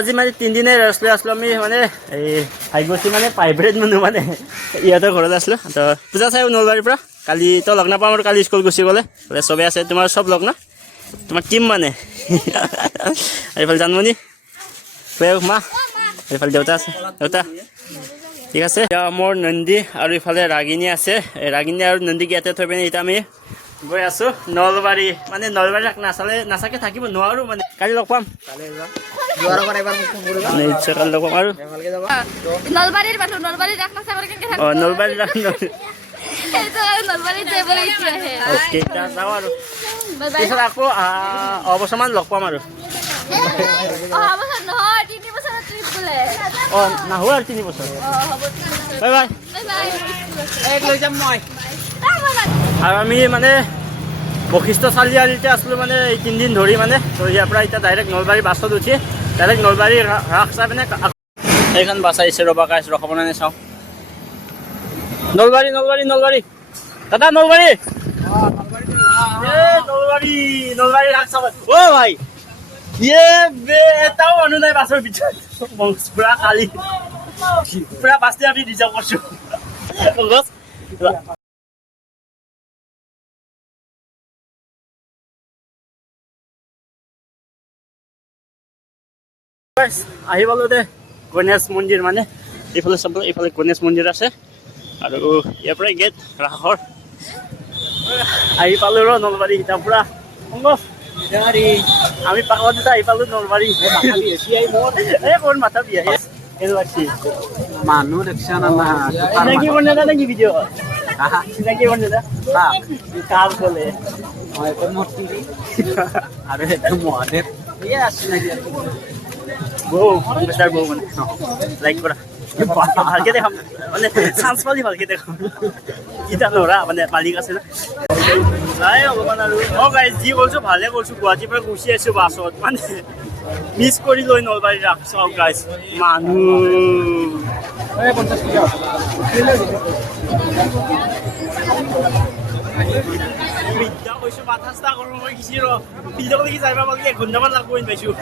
আজি মানে 3 দিনে ৰেষ্ট লৈ আছিলোঁ আমি মানে এই ভাগ্যশ্ৰী মানে প্ৰাইভেট মানুহ মানে ইহঁতৰ ঘৰত আছিলোঁ তো পূজা চাই নলবাৰীৰ পৰা কালি তো লগ নাপাম আৰু কালি স্কুল গুচি গ'লে বোলে চবেই আছে তোমাৰ চব লগ না তোমাৰ টিম মানে এইফালে জানমণি মা এইফালে দেউতা আছে দেউতা ঠিক আছে মোৰ নন্দী আৰু ইফালে ৰাগিনী আছে ৰাগিনী আৰু নন্দীক ইয়াতে থৈ পিনে এতিয়া আমি গৈ আছোঁ নলবাৰী মানে নলবাৰী নাচাকে থাকিব নোৱাৰোঁ মানে কালি লগ পাম নিশ্চয় কালি লগ পাম আৰু নলবাৰীৰ মানুহ নলবাৰীৰ ৰাস নাচা কৰি কেনেকৈ অঁ নলবাৰী নলবাৰীত যাওঁ আৰু পিছত আকৌ অবছৰমান লগ পাম আৰু অঁ নাহোঁ আৰু 3 বছৰ বাই বাই লৈ যাম মই আৰু আমি মানে বশিষ্ঠ চাৰিআলিতে আছিলোঁ মানে এই 3 দিন ধৰি মানে তো ইয়াৰ পৰা এতিয়া ডাইৰেক্ট নলবাৰী বাছত উঠি ডাইৰেক্ট নলবাৰী ৰাস চাই পিনে এইখন বাছ আহিছে ৰ'বা কাইছ ৰখাব নাই চাওঁ নলবাৰী নলবাৰী নলবাৰী দাদা নলবাৰী নলবাৰী ৰাস চাব অ' ভাই এটাও মানুহ নাই বাছৰ ভিতৰত পুৰা খালী পুৰা বাছতে আমি ৰিজাৰ্ভ কৰিছোঁ আহি পালোঁ দে গণেশ মন্দিৰ মানে এইফালে চাব এইফালে গণেশ মন্দিৰ আছে আৰু ইয়াৰ পৰাই গেট ৰাসৰ আহি পালোঁ ৰ নলবাৰী এতিয়া পুৰা আমি পাকত আহি পালোঁ নলবাৰী মোৰ মাথা বিয়া মানুহ দেখছে না চিনাকি বন্ধা নেকি ভিডিঅ' চিনাকি বন্ধা কাল চলে আৰু এটা মহাদেৱ চিনাকি বৌ বেটাৰ বৌ মানে লাইক কৰা ভালকে দেখাম মানে চান্স পালি ভালকে দেখাম এতিয়া ল'ৰা মানে মালিক আছে না নাই অলপমান আৰু অঁ গাইজ যি কৰিছোঁ ভালে কৰিছোঁ গুৱাহাটীৰ পৰা গুচি আহিছোঁ বাছত মানে মিছ কৰি লৈ নলবাৰী ৰাস চাওক গাইজ বিদ্যা কৈছোঁ মাথা চাথা কৰোঁ মই কিছু ৰ ফিল্ডক লাগি যাই পাব 1 ঘণ্টামান লাগব পাইছোঁ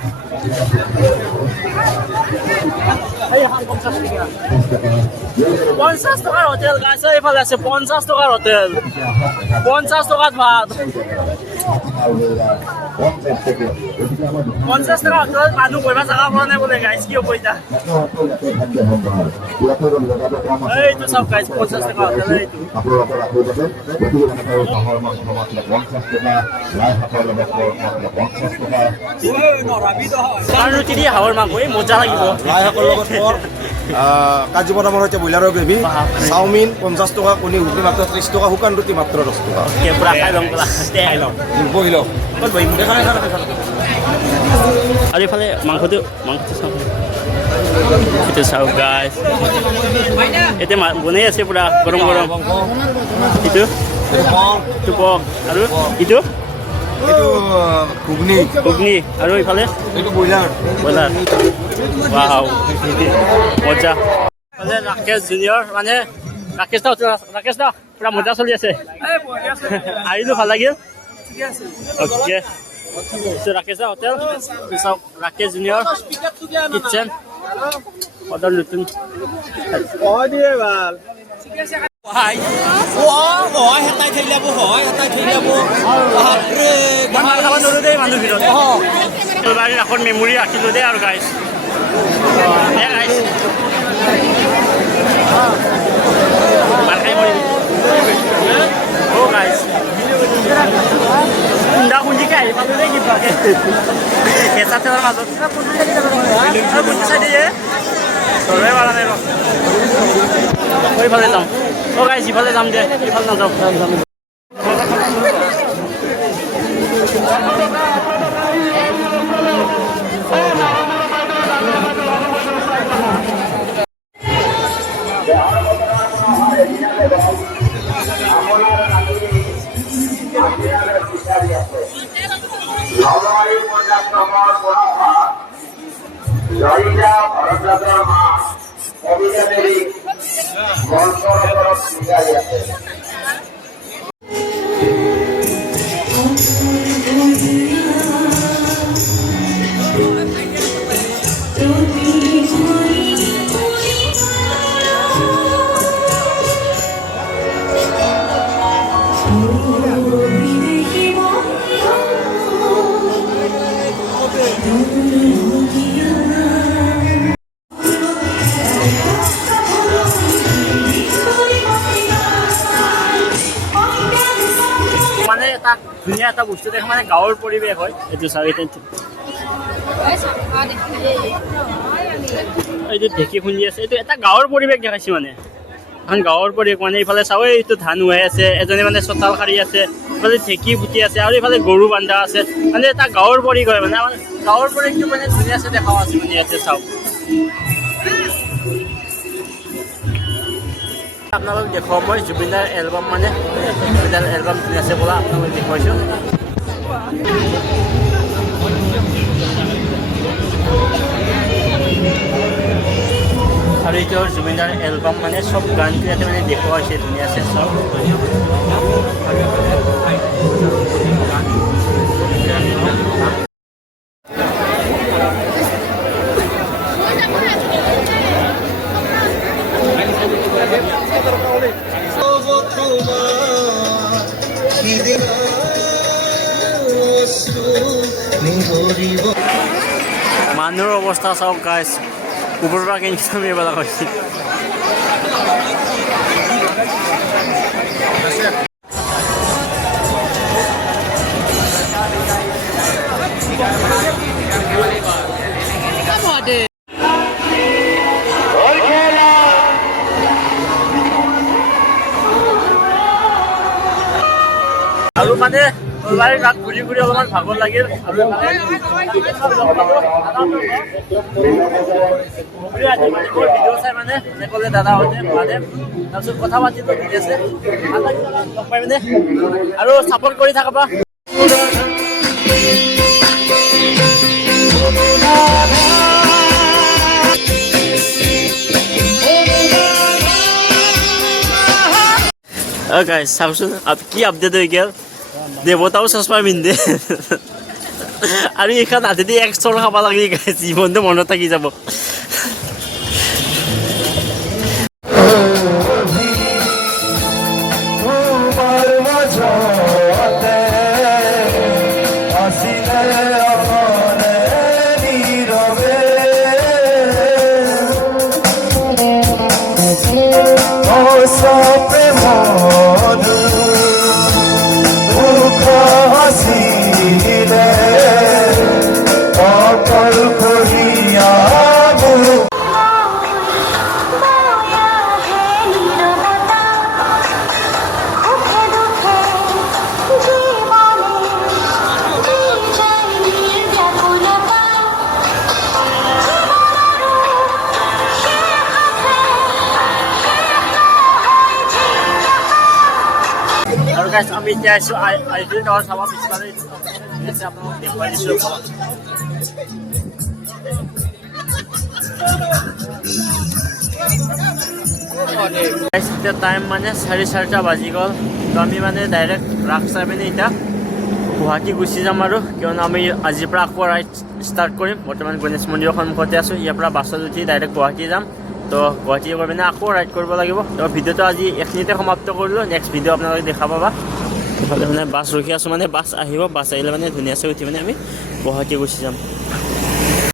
50 টকাৰ হোটেল গাইছ এইফালে আছে 50 টকাৰ হোটেল 50 টকাত ভাত 50 টকা হোটেলত মানুহ বহিব জাগা পোৱা নাই বোলে গাইছ কি হ'ব এতিয়া এইটো চাওক গাইছ 50 টকা হোটেল এইটো ৰুটি দি হাঁহৰ মাংস মজা লাগিব লাইশাকৰ লগত মোৰ কাজু বাদামৰ সৈতে ব্ৰইলাৰৰ গ্ৰেভি চাওমিন 50 টকা কণী ৰুটি মাত্ৰ 30 টকা শুকান ৰুটি মাত্ৰ 10 টকা পুৰা খাই ল'ম বহি লওক আৰু এইফালে মাংসটো চাওঁ এইটো চাওক গাইছ এতিয়া বনাই আছে পুৰা গৰম গৰম এইটো পক আৰু এইটো ঘুগনি আৰু এইফালে এইটো ব্ৰইলাৰ ৱাও মজা মানে ৰাকেশ জুনিয়ৰ মানে ৰাকেশ দা পুৰা মজা চলি আছে আহিলোঁ ভাল লাগিল অ'কে ৰাকেশ দা হোটেল চাওক ৰাকেশ জুনিয়ৰ কিটচেন সদৰ নতুন মানুহ ভিতৰত এখন মেমৰি ৰাখিলোঁ দেই আৰু গাইছ খুন্দা খুন্দিকে আহি পালোঁ দেই কিবাকে কেঁচা তেলৰ মাজত খুন্দি চাই দিয়ে ধৰবই পৰা নাই এইফালে যাম অঁ গাইছ ইফালে যাম দে ইফালে নাযাওঁ বস্তু দেখা মানে গাঁৱৰ পৰিৱেশ হয় এইটো চাৰি এইটো ঢেঁকী খুন্দি আছে এইটো এটা গাঁৱৰ পৰিৱেশ দেখাইছে মানে এখন গাঁৱৰ পৰিৱেশ মানে ইফালে চাব এইটো ধান উহাই আছে এজনে মানে চোতাল সাৰি আছে ইফালে ঢেঁকী ফুটি আছে আৰু ইফালে গৰু বান্ধা আছে মানে এটা গাঁৱৰ পৰিৱেশ হয় মানে আমাৰ গাঁৱৰ পৰিৱেশটো মানে ধুনীয়া আছে দেখাও আছে মানে ইয়াতে চাওক আপোনালোক দেখুৱাম মই জুবিনদাৰ এলবাম মানে জুবিনদাৰ এলবাম ধুনীয়া আছে বোলা আপোনালোক দেখুৱাইছোঁ আৰু এইটো জুবিনদাৰ এলবাম মানে চব গানটো ইয়াতে মানে দেখুওৱা হৈছে ধুনীয়া আছে চব মানুহৰ অৱস্থা চাওক গাইছ ওপৰৰ পৰা কেনেকৈ আমি এইবিলাক হৈছে আৰু মানে নলবাৰীৰ গাত ঘূৰি ঘূৰি অলপমান ভাগৰ লাগিল ভিডিঅ' চাই মানে ক'লে দাদাহঁতে মানে তাৰপিছত কথা পাতিব দি আছে ভাল লাগিল লগ পাই মানে আৰু ছাপৰ্ট কৰি থাকা গাইজ চাওকচোন কি আপডেট হৈ গ'ল দেৱতাও চশমা পিন্ধে আৰু এইখন হাতেদি এক চৰ খাব লাগে গাইজ জীৱনটো মনত থাকি যাব আমি এতিয়া আছোঁ আইফেল টাৱাৰ চাব পিছফালে আপোনালোক দেখুৱাই দিছোঁ এতিয়া টাইম মানে 4:30 বাজি গ'ল তো আমি মানে ডাইৰেক্ট ৰাস চাই পিনে এতিয়া গুৱাহাটী গুচি যাম আৰু কিয়নো আমি আজিৰ পৰা আকৌ ৰাইড ষ্টাৰ্ট কৰিম বৰ্তমান গণেশ মন্দিৰৰ সন্মুখতে আছোঁ ইয়াৰ পৰা বাছত উঠি ডাইৰেক্ট গুৱাহাটী যাম তো গুৱাহাটী গৈ পিনে আকৌ ৰাইড কৰিব লাগিব তো ভিডিঅ'টো আজি এইখিনিতে সমাপ্ত কৰিলোঁ নেক্সট ভিডিঅ' আপোনালোকে দেখা পাবা ইফালে মানে বাছ ৰখি আছোঁ মানে বাছ আহিব বাছ আহিলে মানে ধুনীয়াকৈ উঠি মানে আমি গুৱাহাটী গুচি যাম